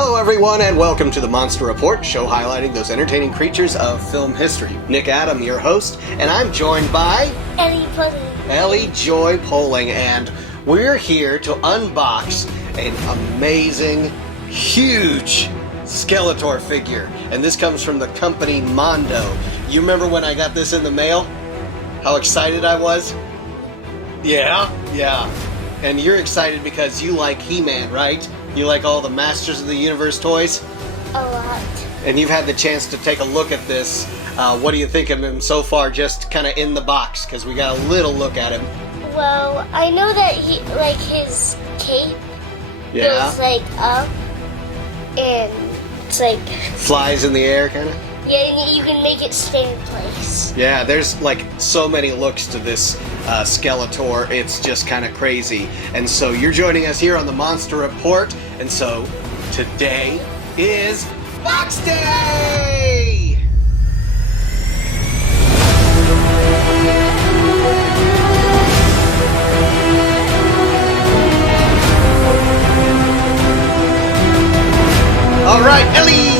Hello everyone and welcome to the Monster Report, show highlighting those entertaining creatures of film history. Nick Adam, your host, and I'm joined by Ellie Joy Poling, and we're here to unbox an amazing, huge Skeletor figure. And this comes from the company Mondo. You remember when I got this in the mail? How excited I was? Yeah. And you're excited because you like He-Man, right? You like all the Masters of the Universe toys? A lot. And you've had the chance to take a look at this. What do you think of him so far, just kind of in the box? Because we got a little look at him. Well, I know that he, like, his cape goes, like, up, and it's, like... flies in the air, kind of? Yeah, and you can make it stay in place. Yeah, there's, like, so many looks to this Skeletor, it's just kind of crazy. And so you're joining us here on the Monster Report, and so today is Box Day! Alright, Ellie!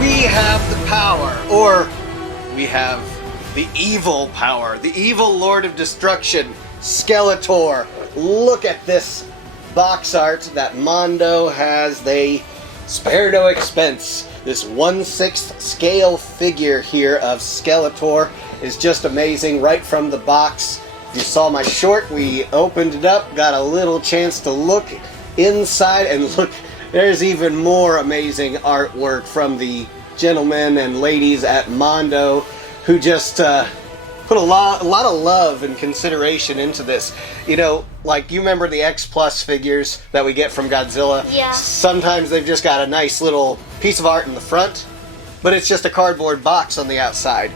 We have the power, or we have the evil power, the evil Lord of Destruction, Skeletor. Look at this box art that Mondo has. They spare no expense. This 1/6 scale figure here of Skeletor is just amazing right from the box. If you saw my short, we opened it up, got a little chance to look inside, and look, there's even more amazing artwork from the gentlemen and ladies at Mondo who just put a lot of love and consideration into this. You know, like, you remember the X Plus figures that we get from Godzilla? Yeah. Sometimes they've just got a nice little piece of art in the front, but it's just a cardboard box on the outside.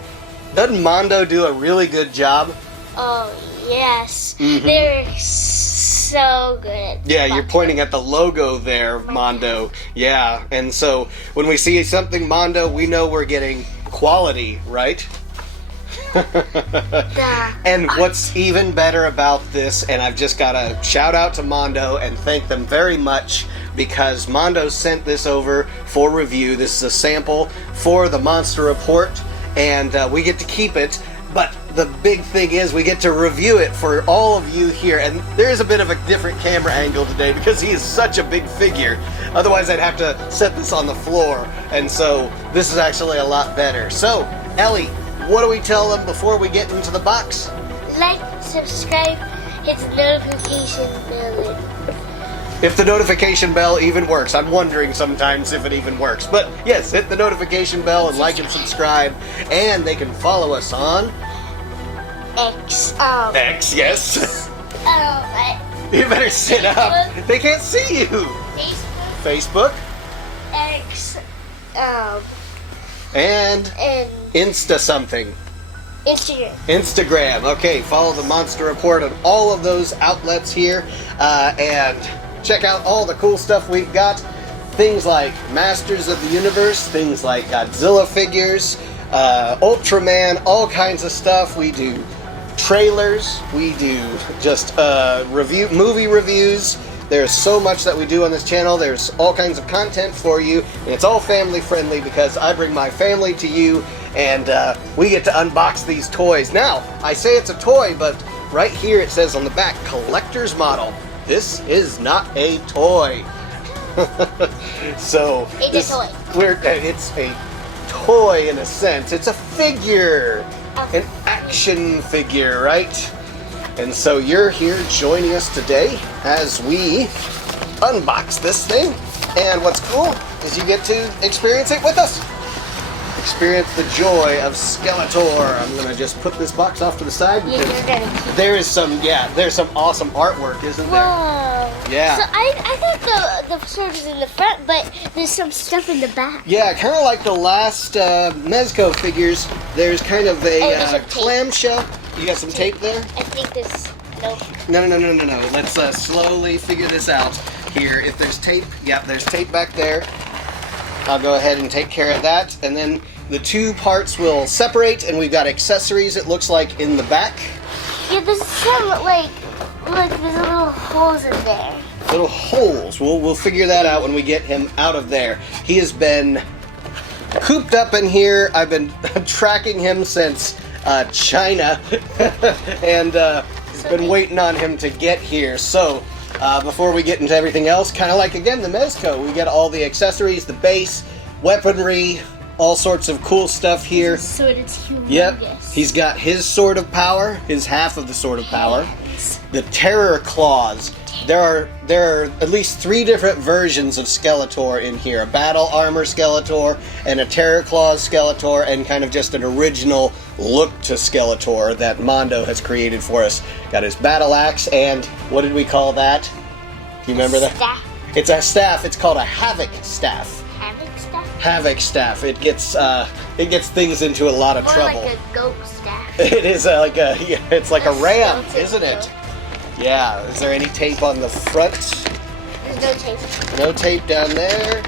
Doesn't Mondo do a really good job? Oh, yes. They're so good. Yeah, you're pointing at the logo there, Mondo. Yeah, and so when we see something Mondo, we know we're getting quality, right? And what's even better about this, and I've just got to shout out to Mondo and thank them very much, because Mondo sent this over for review. This is a sample for the Monster Report, and we get to keep it. But the big thing is we get to review it for all of you here, and there is a bit of a different camera angle today because he is such a big figure. Otherwise I'd have to set this on the floor, and so this is actually a lot better. So, Ellie, what do we tell them before we get into the box? Like, subscribe, hit the notification bell. If the notification bell even works. I'm wondering sometimes if it even works. But yes, hit the notification bell and like and subscribe. And they can follow us on... X. X, yes. You better sit up. They can't see you. Facebook. X. And Insta something. Instagram. Okay, follow the Monster Report on all of those outlets here. And check out all the cool stuff we've got. Things like Masters of the Universe, things like Godzilla figures, Ultraman, all kinds of stuff. We do trailers, we do just movie reviews. There's so much that we do on this channel. There's all kinds of content for you, and it's all family friendly because I bring my family to you, and we get to unbox these toys. Now, I say it's a toy, but right here it says on the back, collector's model. This is not a toy. So it's a toy. It's a toy in a sense. It's a figure, an action figure, right? And so you're here joining us today as we unbox this thing. And what's cool is you get to experience it with us. Experience the joy of Skeletor. I'm gonna just put this box off to the side because there's some awesome artwork, isn't there? Whoa. Yeah. So I thought the sword was in the front, but there's some stuff in the back. Yeah, kind of like the last Mezco figures. There's kind of a clamshell. You got some tape there? I think there's No. Let's slowly figure this out here. If there's tape, yeah, there's tape back there. I'll go ahead and take care of that, and then the two parts will separate, and we've got accessories, it looks like, in the back. Yeah, there's some, like, look, there's little holes in there. little holes. We'll figure that out when we get him out of there. He has been cooped up in here. I've been tracking him since China, and he's been waiting on him to get here. So before we get into everything else, kind of like again the Mezco, we get all the accessories, the base, weaponry, all sorts of cool stuff here. Sword is humongous. Yep, he's got his sword of power, his half of the sword of power. The Terror Claws. There are at least 3 different versions of Skeletor in here. A battle armor Skeletor, and a Terror Claws Skeletor, and kind of just an original look to Skeletor that Mondo has created for us. Got his battle axe, and what did we call that? Do you remember that? Staff. It's a staff. It's called a Havoc Staff. Havoc staff? Havoc Staff. It gets things into a lot of trouble. Or like a goat staff. It is it's like a ram, skeleton isn't it? goat. Yeah. Is there any tape on the front? There's no tape. No tape down there.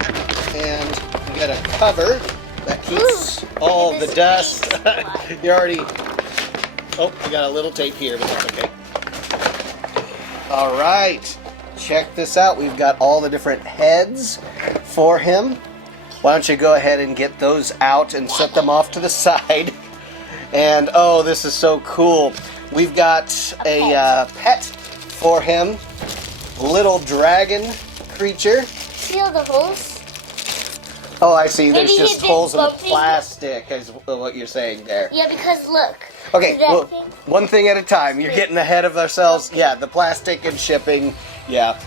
And we got a cover that keeps all the dust. You already... Oh, we got a little tape here, but that's okay. All right. Check this out. We've got all the different heads for him. Why don't you go ahead and get those out and set them off to the side. And, oh, this is so cool. We've got a pet for him. Little dragon creature. See all the holes? Oh, I see. There's Maybe just he holes in the bumping. plastic, is what you're saying there. Yeah, because look. Okay, See that well, thing? one thing at a time. You're getting ahead of ourselves. Yeah, the plastic and shipping. Yeah.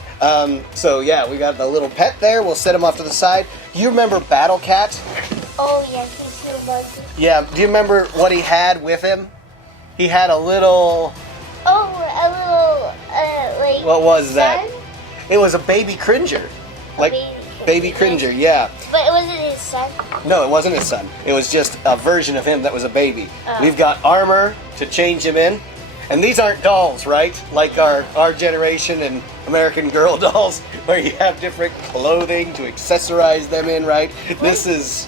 So, yeah, we got the little pet there. We'll set him off to the side. You remember Battle Cat? Oh, yes, he's humongous. Yeah. Do you remember what he had with him? He had a little... Oh, a little, like... What was that? son? It was a baby Cringer. Like, baby Cringer, yeah. But it wasn't his son. No, it wasn't his son. It was just a version of him that was a baby. Oh. We've got armor to change him in. And these aren't dolls, right? Like our generation and American Girl dolls, where you have different clothing to accessorize them in, right? This is...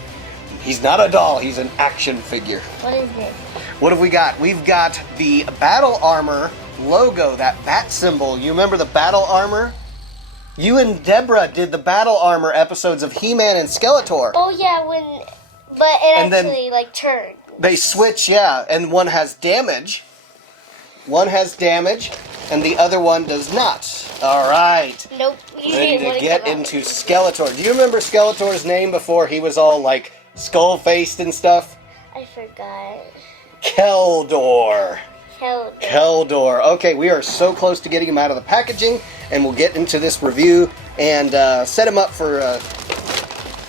He's not a doll, he's an action figure. What is it? What have we got? We've got the battle armor logo, that bat symbol. You remember the battle armor? You and Deborah did the battle armor episodes of He-Man and Skeletor. Oh, yeah, but it And then- actually, like, turned. They switch, yeah, and one has damage. One has damage, and the other one does not. All right. Nope. You Ready didn't want to to get come out. into Skeletor. Do you remember Skeletor's name before he was all, like, skull-faced and stuff? I forgot. Keldor. Held. Keldor. Okay, we are so close to getting him out of the packaging, and we'll get into this review and set him up for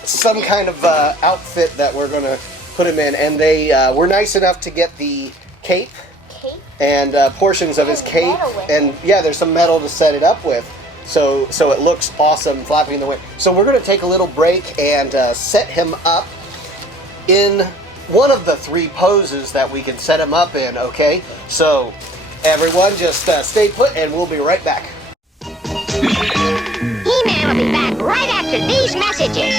some kind of outfit that we're going to put him in. And they were nice enough to get the cape Cape? and portions of his There's cape. metal with And yeah, there's some metal to set it up with. So it looks awesome flapping in the wind. So we're going to take a little break and set him up in one of the 3 poses that we can set him up in, okay? So, everyone, just stay put, and we'll be right back. He-Man will be back right after these messages.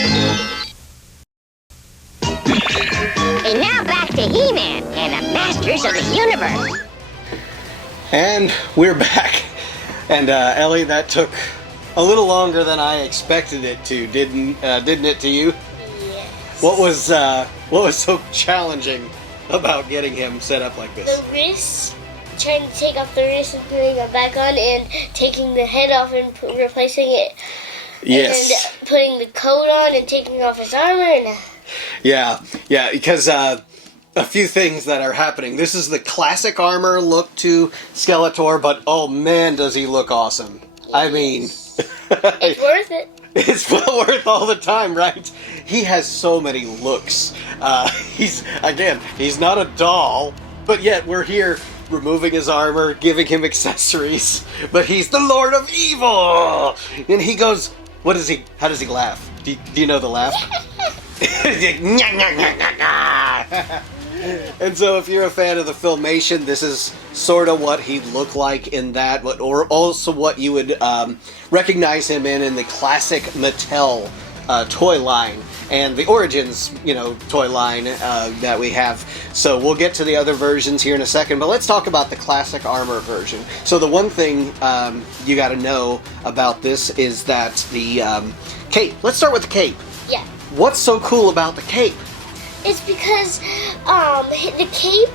And now back to He-Man and the Masters of the Universe. And we're back. And, Ellie, that took a little longer than I expected it to, didn't it to you? Yes. What was so challenging about getting him set up like this? The wrist, trying to take off the wrist and putting it back on, and taking the head off and replacing it. Yes. And putting the coat on and taking off his armor. And Yeah, because a few things that are happening. This is the classic armor look to Skeletor, but oh man, does he look awesome. I mean... it's worth it. It's well worth all the time, right? He has so many looks. He's not a doll, but yet we're here removing his armor, giving him accessories, but he's the Lord of Evil! And he goes, how does he laugh? Do you know the laugh? And so if you're a fan of the Filmation, this is sort of what he'd look like in that, or also what you would recognize him in the classic Mattel toy line. and the Origins, toy line that we have. So we'll get to the other versions here in a second, but let's talk about the classic armor version. So the one thing you got to know about this is that the cape. Let's start with the cape. Yeah. What's so cool about the cape? It's because the cape,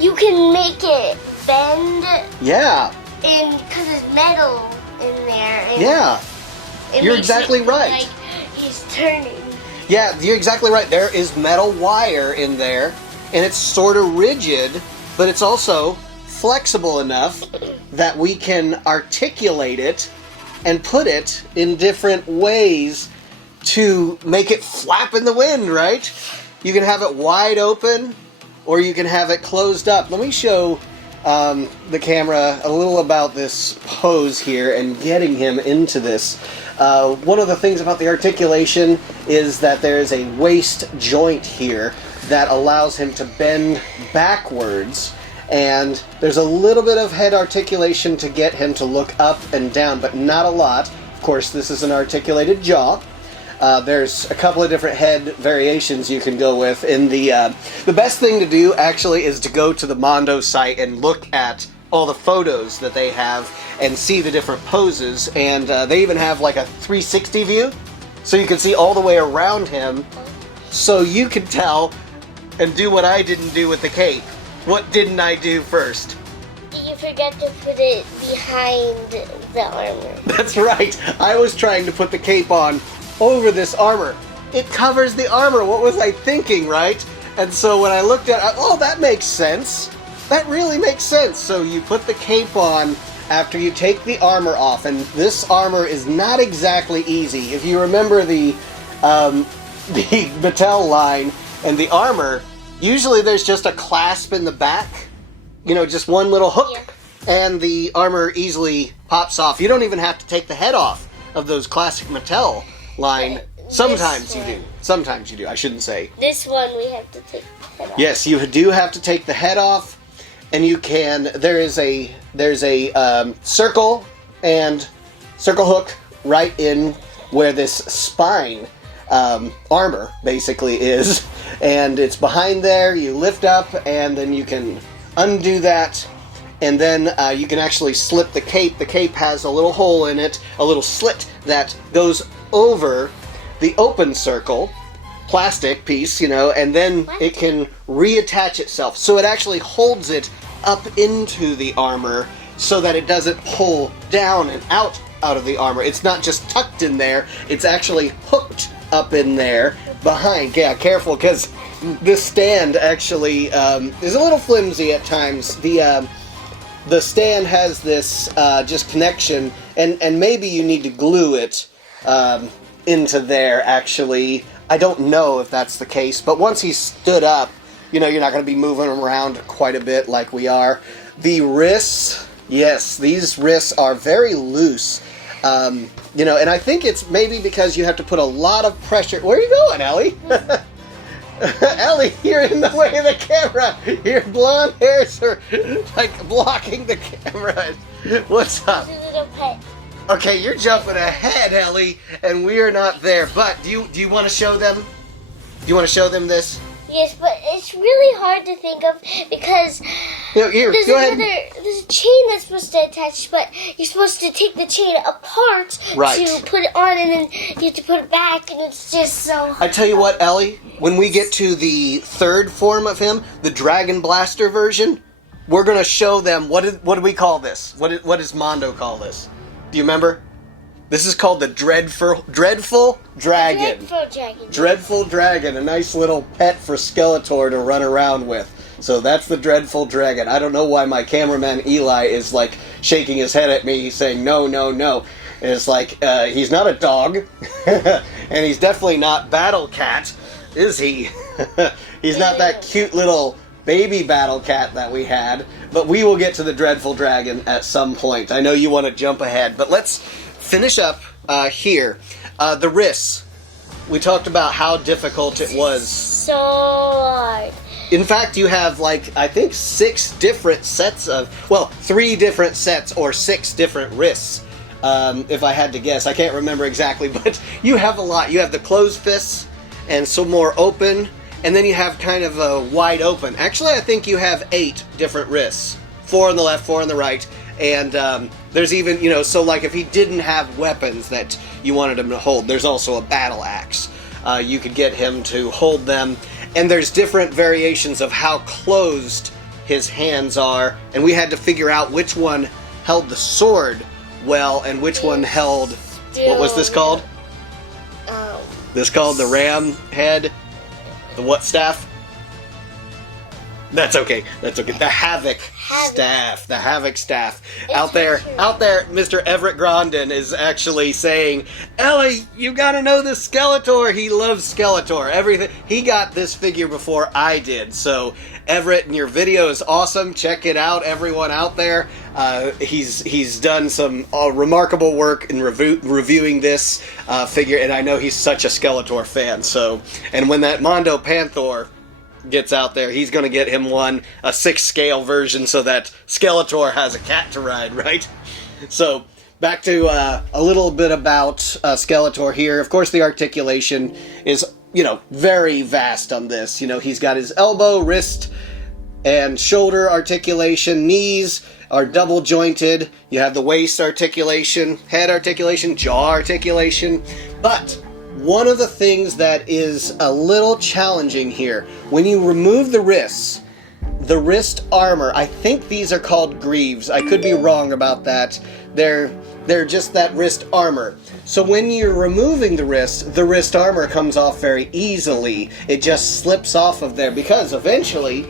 you can make it bend. Yeah. Because it's metal in there. And yeah. You're exactly right. Like he's turning. Yeah, you're exactly right. There is metal wire in there, and it's sort of rigid, but it's also flexible enough that we can articulate it and put it in different ways to make it flap in the wind, right? You can have it wide open, or you can have it closed up. Let me show the camera a little about this pose here and getting him into this. One of the things about the articulation is that there is a waist joint here that allows him to bend backwards, and there's a little bit of head articulation to get him to look up and down, but not a lot. Of course, this is an articulated jaw. There's a couple of different head variations you can go with. In the best thing to do actually is to go to the Mondo site and look at all the photos that they have and see the different poses, and they even have like a 360 view, so you can see all the way around him, so you can tell and do what I didn't do with the cape. What didn't I do first? You forgot to put it behind the armor. That's right. I was trying to put the cape on over this armor. It covers the armor. What was I thinking, right? And so when I looked at it, oh, that makes sense. That really makes sense. So you put the cape on after you take the armor off, and this armor is not exactly easy. If you remember the Mattel line and the armor, usually there's just a clasp in the back, just one little hook, and the armor easily pops off. You don't even have to take the head off of those classic Mattel line. Sometimes you do. Sometimes you do. I shouldn't say. This one we have to take the head off. Yes, you do have to take the head off, and you can. There's a circle and circle hook right in where this spine armor basically is, and it's behind there. You lift up, and then you can undo that. And then you can actually slip the cape. The cape has a little hole in it, a little slit that goes over the open circle, plastic piece, and then it can reattach itself. So it actually holds it up into the armor so that it doesn't pull down and out of the armor. It's not just tucked in there, it's actually hooked up in there behind. Yeah, careful, because this stand actually is a little flimsy at times. The stand has this just connection, and maybe you need to glue it into there, actually. I don't know if that's the case, but once he's stood up, you're not going to be moving him around quite a bit like we are. The wrists, yes, these wrists are very loose, and I think it's maybe because you have to put a lot of pressure. Where are you going, Ellie? Ellie, you're in the way of the camera. Your blonde hairs are like blocking the camera. What's up? It's a little pet. Okay, you're jumping ahead, Ellie, and we are not there. But do you want to show them? Do you want to show them this? Yes, but it's really hard to think of because Here, there's go ahead. there's a chain that's supposed to attach, but you're supposed to take the chain apart to put it on, and then you have to put it back, and it's just so. I tell you what, Ellie, when we get to the third form of him, the Dragon Blaster version, we're gonna show them what do we call this? What does Mondo call this? Do you remember? This is called the Dreadful Dragon. Dreadful Dragon. Dreadful Dragon, a nice little pet for Skeletor to run around with. So that's the Dreadful Dragon. I don't know why my cameraman Eli is like shaking his head at me. He's saying no, no, no. And it's like, he's not a dog. And he's definitely not Battle Cat, is he? He's not that cute little baby Battle Cat that we had. But we will get to the Dreadful Dragon at some point. I know you want to jump ahead, but let's finish up here. The wrists. We talked about how difficult it was. So hard. In fact, you have, I think 6 different sets of, 3 different sets or 6 different wrists, if I had to guess. I can't remember exactly, but you have a lot. You have the closed fists, and some more open, and then you have kind of a wide open. Actually, I think you have 8 different wrists. 4 on the left, 4 on the right, and there's even, you know, so like if he didn't have weapons that you wanted him to hold, there's also a battle axe. You could get him to hold them, and there's different variations of how closed his hands are, and we had to figure out which one held the sword well and which one held, what was this called? This called the ram head? The what staff? That's okay. That's okay. The Havoc staff. The Havoc staff. Out there, Mr. Everett Grondin is actually saying, Ellie, you gotta know this Skeletor. He loves Skeletor. Everything. He got this figure before I did. So, Everett, your video is awesome. Check it out, everyone out there. He's done some remarkable work in reviewing this figure, and I know he's such a Skeletor fan. So, and when that Mondo Panther gets out there, he's going to get him a 6-scale version so that Skeletor has a cat to ride, right? So, back to a little bit about Skeletor here. Of course, the articulation is, you know, very vast on this. You know, he's got his elbow, wrist, and shoulder articulation. Knees are double jointed. You have the waist articulation, head articulation, jaw articulation. But one of the things that is a little challenging here, when you remove the wrists, the wrist armor, I think these are called greaves. I could be wrong about that. They're just that wrist armor. So when you're removing the wrist armor comes off very easily. It just slips off of there because eventually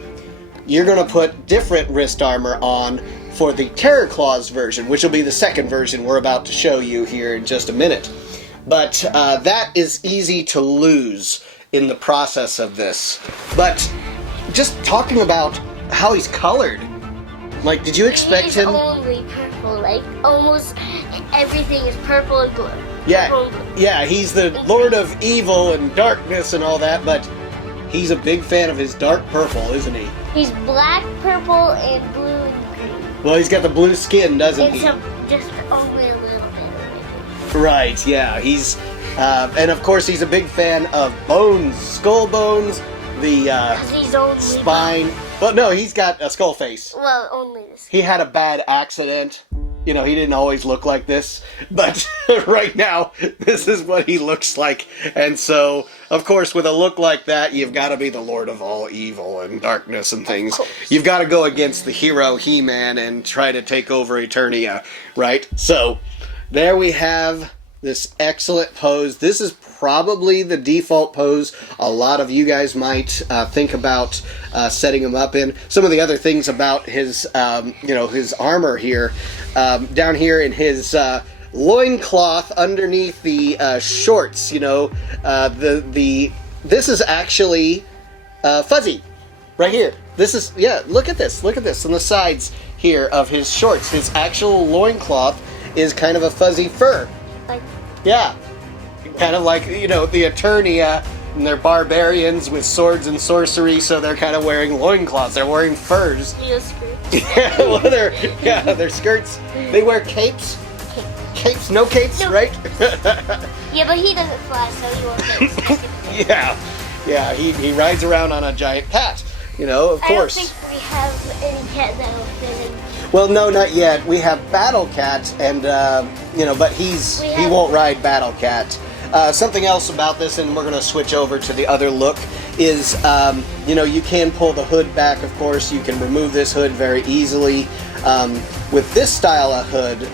you're going to put different wrist armor on for the Terror Claws version, which will be the second version we're about to show you here in just a minute. But that is easy to lose in the process of this. But just talking about how he's colored, like, did you expect him? He's only purple, like almost everything is purple and blue. Yeah, Purple and blue. yeah, he's the Lord of Evil and Darkness and all that, but he's a big fan of his dark purple, isn't he? He's black, purple, and blue and green. Well, he's got the blue skin, doesn't he? Just only a little bit of it. Right, yeah, he's, and of course he's a big fan of bones, skull bones, the He's only spine. Well, no, he's got a skull face. Well, only this. He had a bad accident. You know, he didn't always look like this, but right now, this is what he looks like. And so, of course, with a look like that, you've got to be the Lord of all evil and darkness and things. You've got to go against the hero He-Man and try to take over Eternia, right? So, there we have this excellent pose. This is probably the default pose a lot of you guys might think about setting him up in. Some of the other things about his, his armor here, down here in his loincloth underneath the shorts, this is actually fuzzy right here. This is, look at this on the sides here of his shorts. His actual loincloth is kind of a fuzzy fur. Yeah, kind of like, the Eternia, and they're barbarians with swords and sorcery, so they're kind of wearing loincloths. They're wearing furs. Skirts. Yeah, well, they're skirts. They wear capes. Capes, no capes, no. Right? Yeah, but he doesn't fly, so he won't get Yeah, he rides around on a giant cat, of course. I don't think we have any cat that will fit in. Well, no, not yet. We have Battle Cat, and, but he won't ride Battle Cat. Something else about this, and we're going to switch over to the other look, is, you can pull the hood back, of course. You can remove this hood very easily. With this style of hood,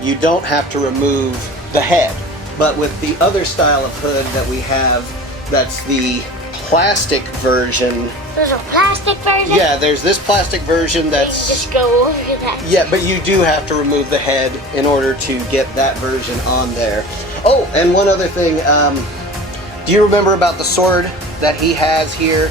you don't have to remove the head. But with the other style of hood that we have, that's the plastic version. There's a plastic version? Yeah, there's this plastic version that's... You just go over that. Yeah, but you do have to remove the head in order to get that version on there. Oh, and one other thing. Do you remember about the sword that he has here?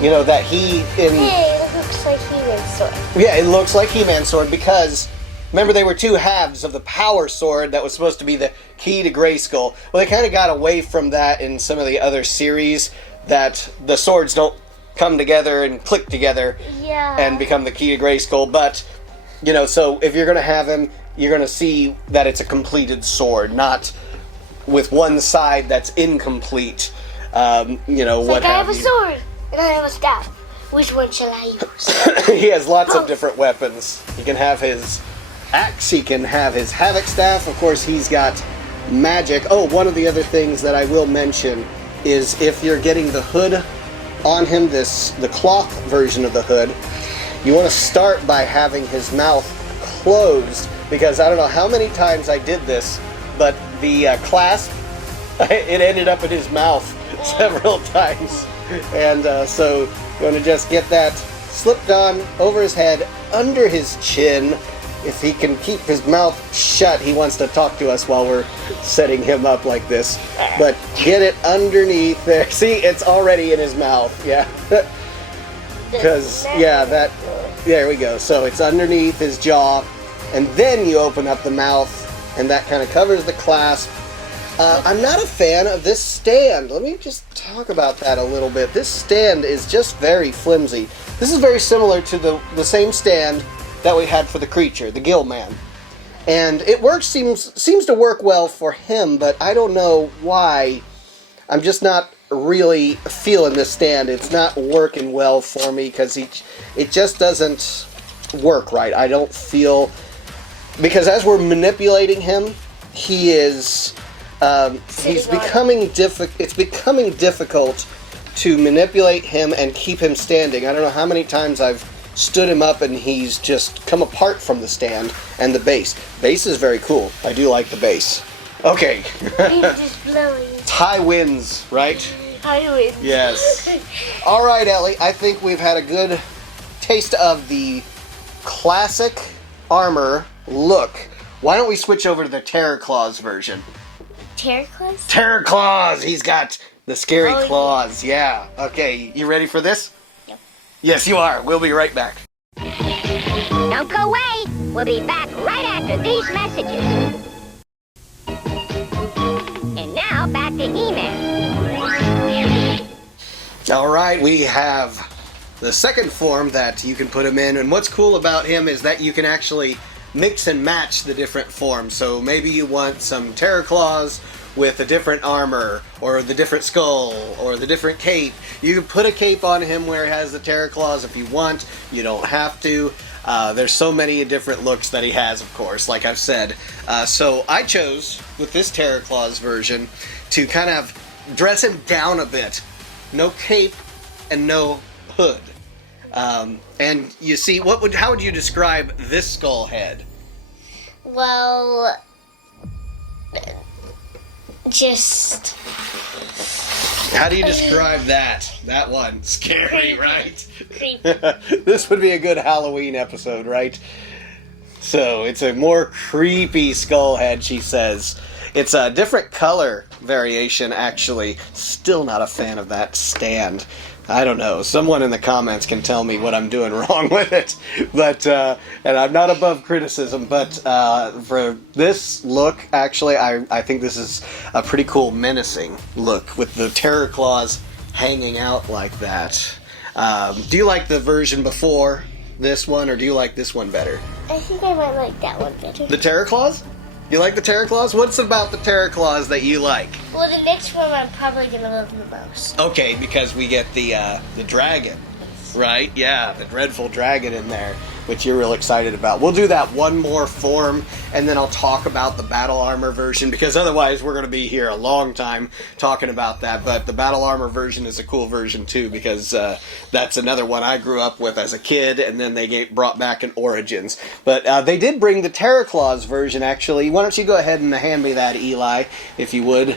That he... Hey, it looks like He-Man's sword. Yeah, it looks like He-Man's sword because... Remember, they were two halves of the power sword that was supposed to be the key to Grayskull. Well, they kind of got away from that in some of the other series, that the swords don't come together and click together and become the key to Grayskull. But, so if you're going to have him, you're going to see that it's a completed sword, not with one side that's incomplete. You know, it's what like I have have a you. sword and I have a staff. Which one shall I use? He has lots of different weapons. He can have his axe, he can have his havoc staff. Of course, he's got magic. Oh, one of the other things that I will mention is if you're getting the hood on him, the cloth version of the hood, you want to start by having his mouth closed, because I don't know how many times I did this, but the clasp, it ended up in his mouth several times. And so you want to just get that slipped on over his head, under his chin. If he can keep his mouth shut, he wants to talk to us while we're setting him up like this. But get it underneath there. See, it's already in his mouth. Yeah. Because, yeah, there we go. So it's underneath his jaw, and then you open up the mouth, and that kind of covers the clasp. I'm not a fan of this stand. Let me just talk about that a little bit. This stand is just very flimsy. This is very similar to the same stand that we had for the creature, the Gill Man. And it seems to work well for him, but I don't know why. I'm just not really feeling this stand. It's not working well for me because it just doesn't work right. I don't feel, because as we're manipulating him, he is it's becoming difficult to manipulate him and keep him standing. I don't know how many times I've stood him up and he's just come apart from the stand and the base. Base is very cool. I do like the base. Okay. He's just blowing. High winds, right? High winds. Yes. All right, Ellie. I think we've had a good taste of the classic armor look. Why don't we switch over to the Terror Claws version? Terror Claws? Terror Claws! He's got the scary claws. Yeah. Okay, you ready for this? Yep. Yes, you are. We'll be right back. Don't go away. We'll be back right after these messages. And now back to He-Man. All right, we have the second form that you can put him in, and what's cool about him is that you can actually mix and match the different forms. So maybe you want some Terror Claws with a different armor, or the different skull, or the different cape. You can put a cape on him where it has the Terror Claws if you want. You don't have to. There's so many different looks that he has, of course, like I've said. So I chose, with this Terror Claws version, to kind of dress him down a bit. No cape and no hood. And you see, how would you describe this skull head? Well, just... How do you describe that? That one. Scary, Creepy. right? Creepy. This would be a good Halloween episode, right? So, it's a more creepy skull head, she says. It's a different color variation, actually. Still not a fan of that stand. I don't know. Someone in the comments can tell me what I'm doing wrong with it. But, and I'm not above criticism, but for this look, actually, I think this is a pretty cool, menacing look with the Terror Claws hanging out like that. Do you like the version before this one, or do you like this one better? I think I might like that one better. The Terror Claws? You like the Terror Claws? What's about the Terror Claws that you like? Well, the next one I'm probably going to love the most. Okay, because we get the dragon, right? Yeah, the dreadful dragon in there, which you're real excited about. We'll do that one more form, and then I'll talk about the battle armor version, because otherwise we're going to be here a long time talking about that. But the battle armor version is a cool version too, because that's another one I grew up with as a kid, and then they brought back in Origins. But they did bring the Terror Claws version, actually. Why don't you go ahead and hand me that, Eli, if you would,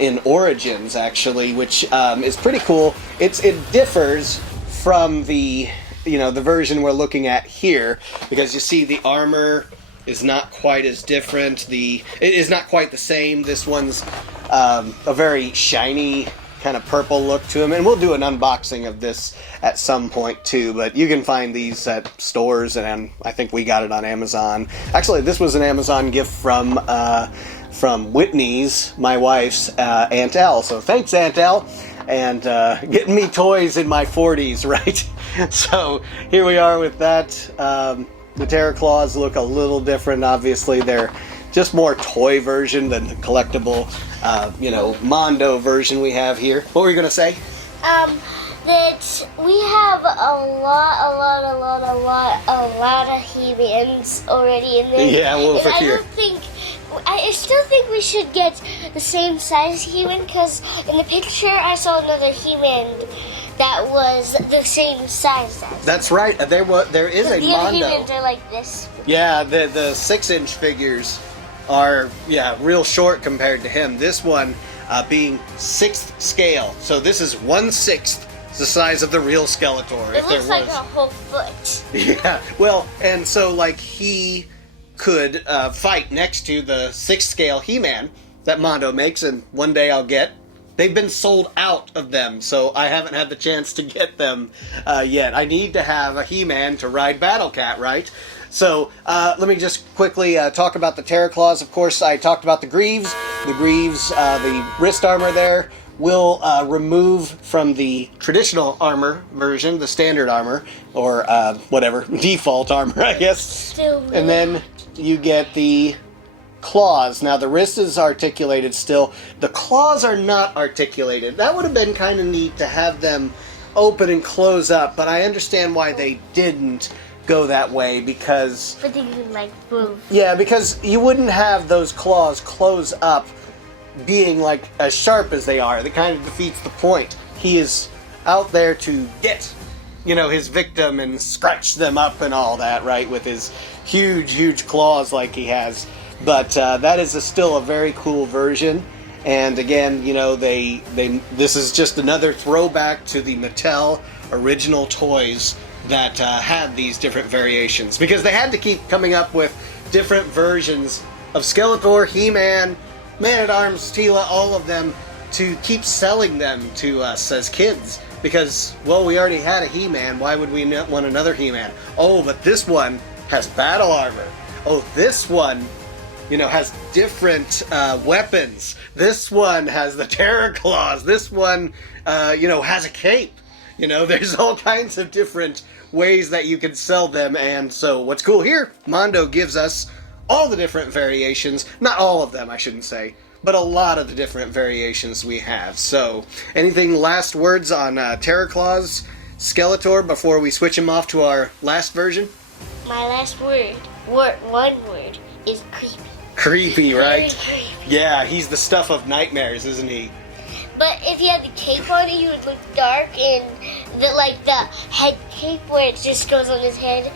in Origins, actually, which is pretty cool. It differs from the version we're looking at here, because you see the armor is not quite as different. It is not quite the same. This one's a very shiny kind of purple look to him, and we'll do an unboxing of this at some point too, but you can find these at stores, and I think we got it on Amazon. Actually, this was an Amazon gift from Whitney's, my wife's, Aunt Elle, so thanks, Aunt Elle, and getting me toys in my 40s, right? So here we are with that. The Terror Claws look a little different. Obviously, they're just more toy version than the collectible, Mondo version we have here. What were you gonna say? That we have a lot of He-Mans already in there. Yeah, well, and for here. I still think we should get the same size He-Man, because in the picture I saw another He-Man that was the same size as. That's right. There is a the Mondo. other He-Mans are like this. Yeah, the 6-inch figures are real short compared to him. This one being 6th scale, so this is 1/6 the size of the real Skeletor. It looks like a whole foot. Yeah, well, and so like he could fight next to the 6th scale He-Man that Mondo makes, and one day I'll get. They've been sold out of them, so I haven't had the chance to get them yet. I need to have a He-Man to ride Battle Cat, right? So let me just quickly talk about the Terror Claws. Of course, I talked about the Greaves. The wrist armor there will remove from the traditional armor version, the standard armor, or whatever, default armor, I guess. Still really And then you get the claws. Now the wrist is articulated still. The claws are not articulated. That would have been kind of neat to have them open and close up, but I understand why they didn't go that way, because... But they can like move. Yeah, because you wouldn't have those claws close up being like as sharp as they are. That kind of defeats the point. He is out there to get, his victim and scratch them up and all that, right? With his huge claws like he has. But that is still a very cool version. And again, this is just another throwback to the Mattel original toys that had these different variations, because they had to keep coming up with different versions of Skeletor, He-Man, Man-at-Arms, Tila, all of them, to keep selling them to us as kids. Because, well, we already had a He-Man, why would we not want another He-Man? Oh, but this one has battle armor. Oh, this one, has different weapons. This one has the Terror Claws. This one, has a cape. There's all kinds of different ways that you can sell them. And so what's cool here, Mondo gives us all the different variations. Not all of them, I shouldn't say, but a lot of the different variations we have. So anything last words on Terror Claws, Skeletor, before we switch him off to our last version? My last one word, is creepy. Creepy, right? Very creepy. Yeah, he's the stuff of nightmares, isn't he? But if he had the cape on, he would look dark, and the head cape where it just goes on his head.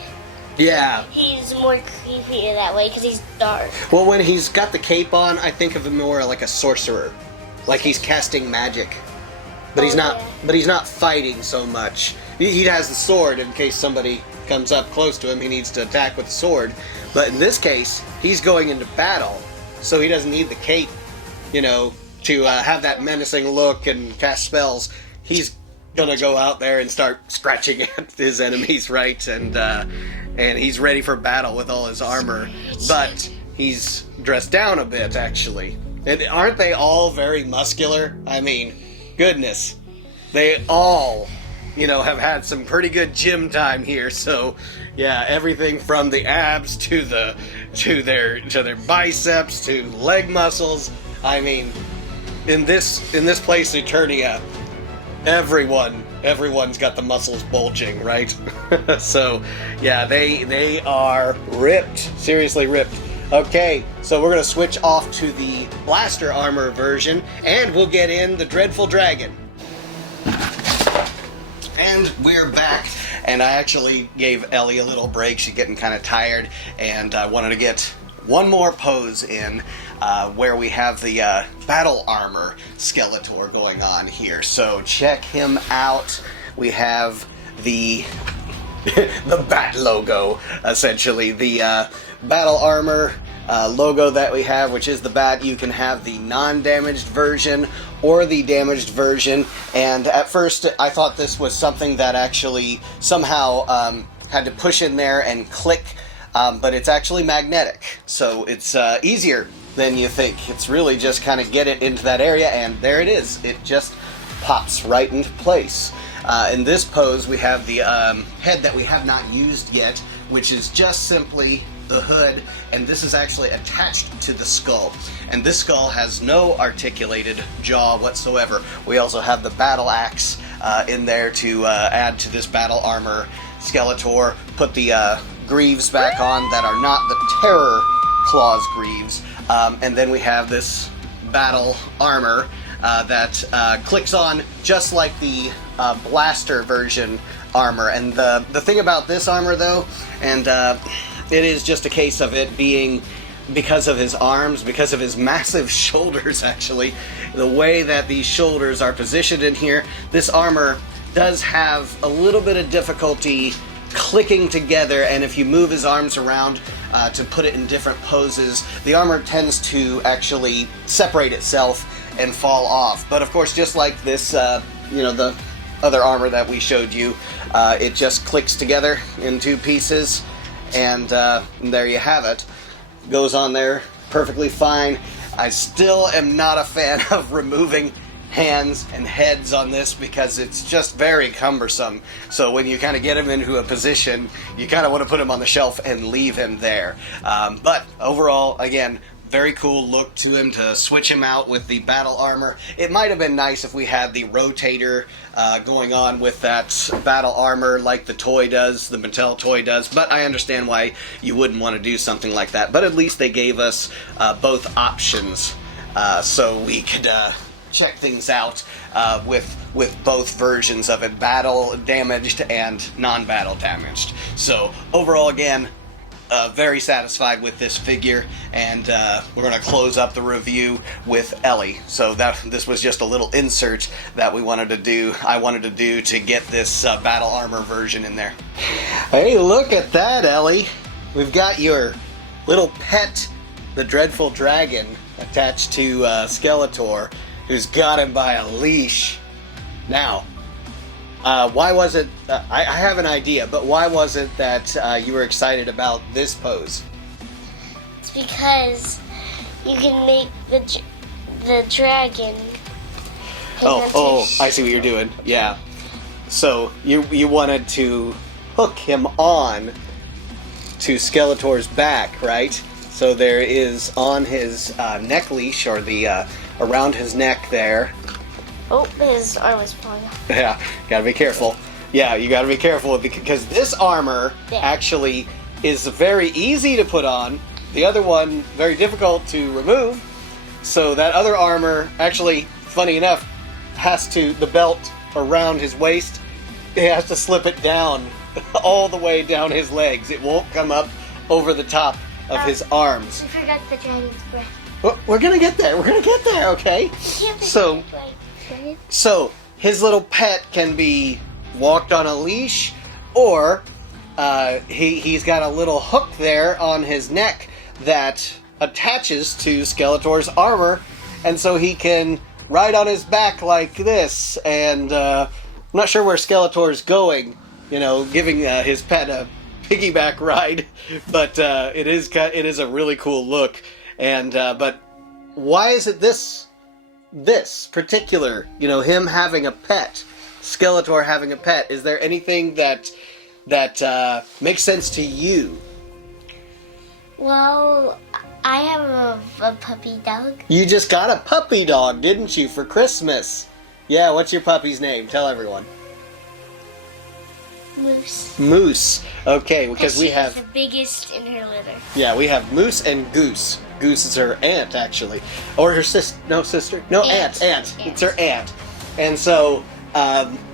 Yeah. He's more creepy in that way because he's dark. Well, when he's got the cape on, I think of him more like a sorcerer, like he's casting magic. But he's not. Yeah. But he's not fighting so much. He has the sword in case somebody comes up close to him. He needs to attack with the sword. But in this case, he's going into battle, so he doesn't need the cape, to have that menacing look and cast spells. He's gonna go out there and start scratching at his enemies, right? And he's ready for battle with all his armor. But he's dressed down a bit, actually. And aren't they all very muscular? I mean, goodness. They all, have had some pretty good gym time here. So, yeah, everything from the abs to their biceps to leg muscles. I mean, in this place, Eternia, everyone's got the muscles bulging, right? So, yeah, they are ripped, seriously ripped. Okay, so we're gonna switch off to the blaster armor version, and we'll get in the Dreadful Dragon. And we're back, and I actually gave Ellie a little break. She's getting kind of tired, and I wanted to get one more pose in where we have the battle armor Skeletor going on here. So check him out. We have the the bat logo, essentially. The battle armor logo that we have, which is the bat. You can have the non-damaged version or the damaged version. And at first I thought this was something that actually somehow had to push in there and click, but it's actually magnetic. So it's easier than you think. It's really just kind of get it into that area, and there it is. It just pops right into place. In this pose, we have the head that we have not used yet, which is just simply the hood, and this is actually attached to the skull. And this skull has no articulated jaw whatsoever. We also have the battle axe in there to add to this battle armor. Skeletor put the greaves back on that are not the Terror Claws greaves. And then we have this battle armor that clicks on just like the blaster version armor. And the thing about this armor, though, and it is just a case of it being because of his arms, because of his massive shoulders, actually. The way that these shoulders are positioned in here, this armor does have a little bit of difficulty clicking together, and if you move his arms around to put it in different poses, the armor tends to actually separate itself and fall off. But of course, just like this, the other armor that we showed you, it just clicks together in two pieces, and there you have it. Goes on there perfectly fine. I still am not a fan of removing hands and heads on this because it's just very cumbersome. So when you kind of get him into a position, you kind of want to put him on the shelf and leave him there. But overall, again, very cool look to him to switch him out with the battle armor. It might have been nice if we had the rotator going on with that battle armor like the toy does, the Mattel toy does, but I understand why you wouldn't want to do something like that. But at least they gave us both options so we could check things out with both versions of it, battle damaged and non-battle damaged. So overall, again, very satisfied with this figure, and we're going to close up the review with Ellie. So this was just a little insert that we wanted to do. I wanted to do to get this battle armor version in there. Hey, look at that, Ellie. We've got your little pet, the Dreadful Dragon, attached to Skeletor, who's got him by a leash. Now, why was it, I have an idea, but why was it that you were excited about this pose? It's because you can make the dragon. Oh, I see what you're doing. Yeah. So you wanted to hook him on to Skeletor's back, right? So there is on his neck leash, or the around his neck there. Oh, his arm is falling off. Yeah, gotta be careful. Yeah, you gotta be careful because this armor actually is very easy to put on. The other one, very difficult to remove. So that other armor, actually, funny enough, has the belt around his waist, he has to slip it down all the way down his legs. It won't come up over the top of his arms. We forgot the dragon's breath. Well, we're gonna get there. We're gonna get there, okay? So his little pet can be walked on a leash, or he's got a little hook there on his neck that attaches to Skeletor's armor, and so he can ride on his back like this. And I'm not sure where Skeletor's going, giving his pet a piggyback ride, but it is a really cool look. And but why is it this particular, him having a pet, Skeletor having a pet? Is there anything that makes sense to you? Well, I have a puppy dog. You just got a puppy dog, didn't you, for Christmas? Yeah, what's your puppy's name? Tell everyone. Moose. Moose. Okay, because we have the biggest in her litter. Yeah, we have Moose and Goose. Goose is her aunt, actually, or her sister. No, sister. No, aunt. It's her aunt. And so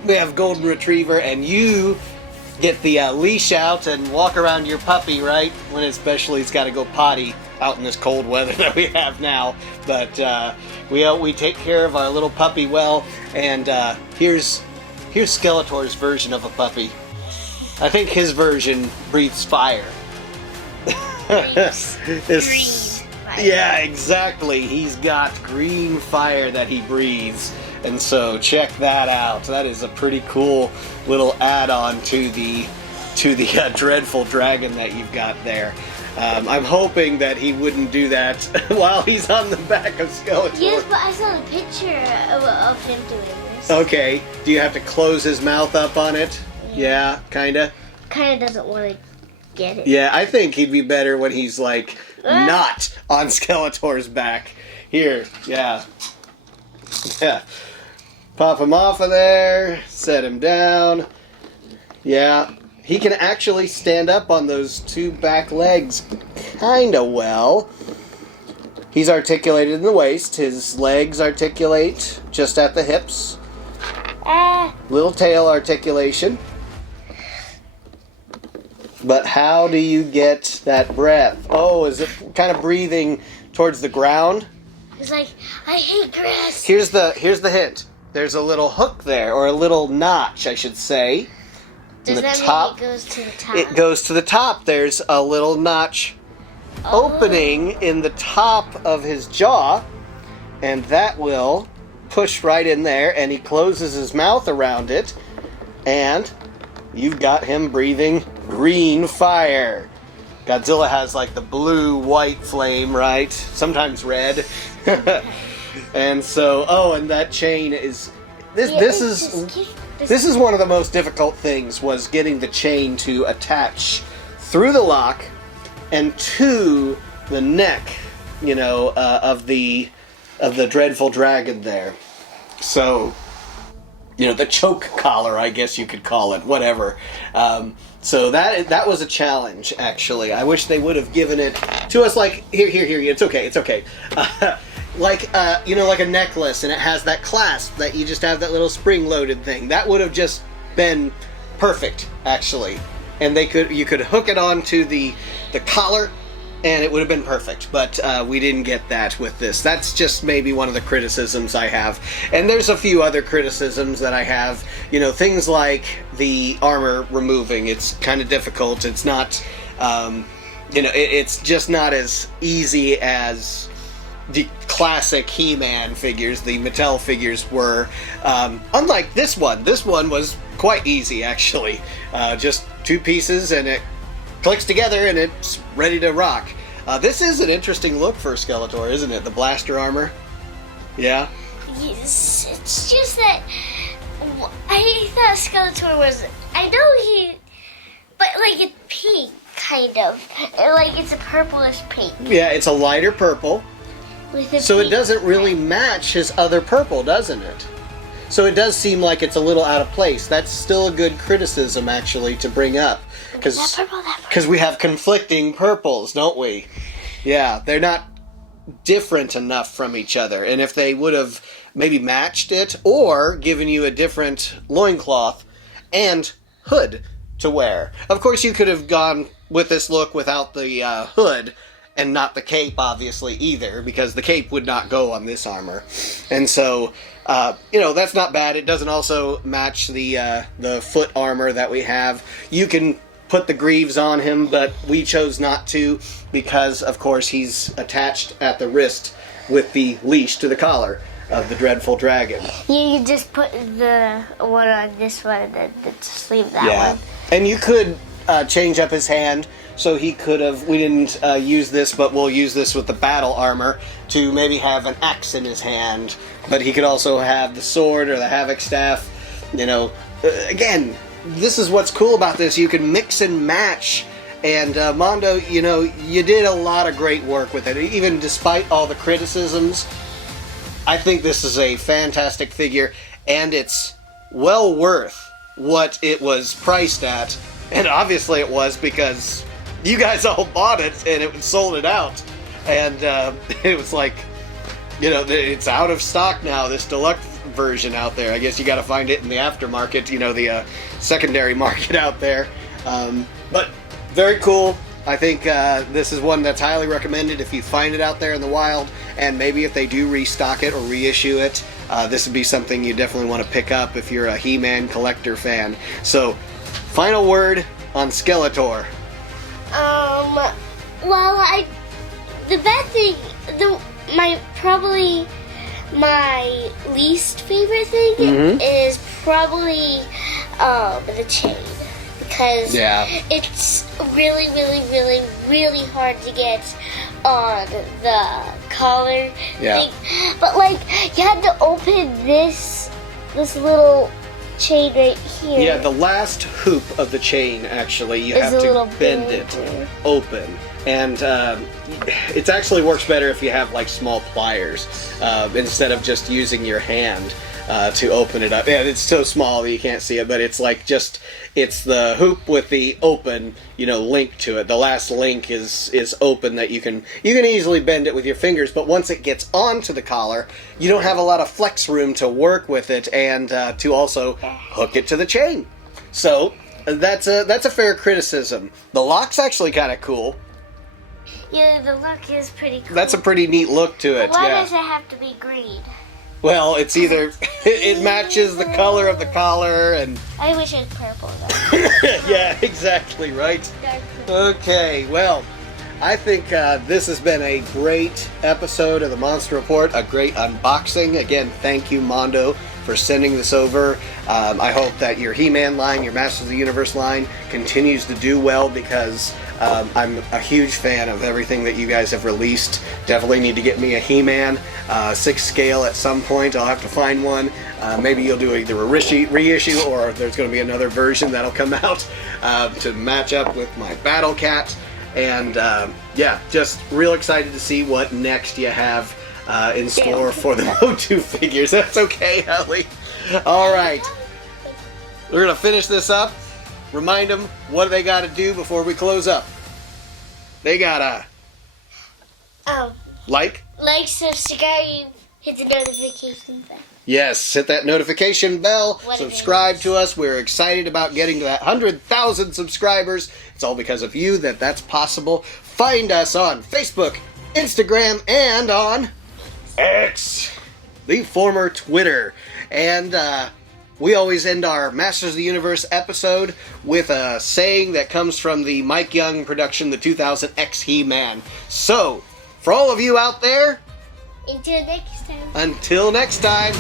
we have Golden Retriever, and you get the leash out and walk around your puppy, right? When especially it's got to go potty out in this cold weather that we have now. But we take care of our little puppy well, and here's Skeletor's version of a puppy. I think his version breathes fire. Green fire. Yeah, exactly. He's got green fire that he breathes. And so check that out. That is a pretty cool little add-on to the Dreadful Dragon that you've got there. I'm hoping that he wouldn't do that while he's on the back of Skeletor. Yes, but I saw the picture of him doing this. Okay. Do you have to close his mouth up on it? Yeah, kinda. Kinda doesn't want to get it. Yeah, I think he'd be better when he's, like, not on Skeletor's back. Here, yeah. Yeah. Pop him off of there, set him down. Yeah, he can actually stand up on those two back legs kinda well. He's articulated in the waist. His legs articulate just at the hips. Little tail articulation. But how do you get that breath? Oh, is it kind of breathing towards the ground? It's like, I hate grass. Here's the hint. There's a little hook there, or a little notch, I should say. Does that mean it goes to the top? It goes to the top. There's a little notch opening in the top of his jaw, and that will push right in there, and he closes his mouth around it, and you've got him breathing green fire. Godzilla has like the blue-white flame, right? Sometimes red. And so, and that chain is this is one of the most difficult things, was getting the chain to attach through the lock and to the neck, of the dreadful dragon there. So, the choke collar, I guess you could call it, whatever. So that was a challenge, actually. I wish they would have given it to us like, here, it's okay. Like a necklace, and it has that clasp that you just have that little spring-loaded thing. That would have just been perfect, actually. And you could hook it onto the collar, and it would have been perfect. But we didn't get that with this. That's just maybe one of the criticisms I have. And there's a few other criticisms that I have. Things like the armor removing. It's kind of difficult. It's not, it's just not as easy as the classic He-Man figures, the Mattel figures were. Unlike this one was quite easy, actually. Just two pieces, and it clicks together, and it's ready to rock. This is an interesting look for Skeletor, isn't it? The blaster armor. Yeah? Yes, it's just that I thought Skeletor was... but like it's pink, kind of. Like it's a purplish pink. Yeah, it's a lighter purple. So it doesn't really match his other purple, doesn't it? So it does seem like it's a little out of place. That's still a good criticism, actually, to bring up. Because we have conflicting purples, don't we? Yeah, they're not different enough from each other. And if they would have maybe matched it, or given you a different loincloth and hood to wear. Of course, you could have gone with this look without the hood, and not the cape, obviously, either, because the cape would not go on this armor. And so, that's not bad. It doesn't also match the foot armor that we have. You can put the greaves on him, but we chose not to, because, of course, he's attached at the wrist with the leash to the collar of the dreadful dragon. You just put the one on this one, and then just leave that one. And you could change up his hand. So he could have, we didn't use this, but we'll use this with the battle armor to maybe have an axe in his hand. But he could also have the sword or the Havoc staff. Again, this is what's cool about this. You can mix and match. And Mondo, you did a lot of great work with it. Even despite all the criticisms, I think this is a fantastic figure. And it's well worth what it was priced at. And obviously it was, because you guys all bought it, and it sold it out. And it was like, it's out of stock now, this deluxe version out there. I guess you got to find it in the aftermarket, the secondary market out there. But very cool. I think this is one that's highly recommended if you find it out there in the wild. And maybe if they do restock it or reissue it, this would be something you definitely want to pick up if you're a He-Man collector fan. So, final word on Skeletor. The bad thing, my least favorite thing is probably the chain, because it's really, really, really, really hard to get on the collar thing. But you had to open this little chain right here. Yeah, the last hoop of the chain, actually, you Is have a to little bend bigger. it open. And it actually works better if you have like small pliers instead of just using your hand to open it up. Yeah, it's so small that you can't see it, but it's like it's the hoop with the open, link to it. The last link is open that you can easily bend it with your fingers, but once it gets onto the collar, you don't have a lot of flex room to work with it and to also hook it to the chain. So that's a fair criticism. The lock's actually kind of cool. Yeah, the look is pretty cool. That's a pretty neat look to it. Why Yeah. does it have to be green? Well, it's either it matches the color of the collar and I wish it was purple though. yeah, exactly, right. Dark purple. Okay, well, I think this has been a great episode of the Monster Report, a great unboxing. Again, thank you, Mondo, for sending this over. I hope that your He-Man line, your Masters of the Universe line, continues to do well because I'm a huge fan of everything that you guys have released. Definitely need to get me a He-Man 6 scale at some point. I'll have to find one. Maybe you'll do either a reissue or there's going to be another version that'll come out to match up with my Battle Cat. And yeah, just real excited to see what next you have in store for the MOTU figures. That's okay, Ellie. All right. We're going to finish this up. Remind them what they got to do before we close up. They got to like, subscribe, hit the notification bell. yes, hit that notification bell, What it subscribe is. to us. We're excited about getting to that 100,000 subscribers. It's all because of you that's possible. Find us on Facebook, Instagram, and on X, the former Twitter. And we always end our Masters of the Universe episode with a saying that comes from the Mike Young production, the 2000 X He-Man. So, for all of you out there, Until next time. until next time,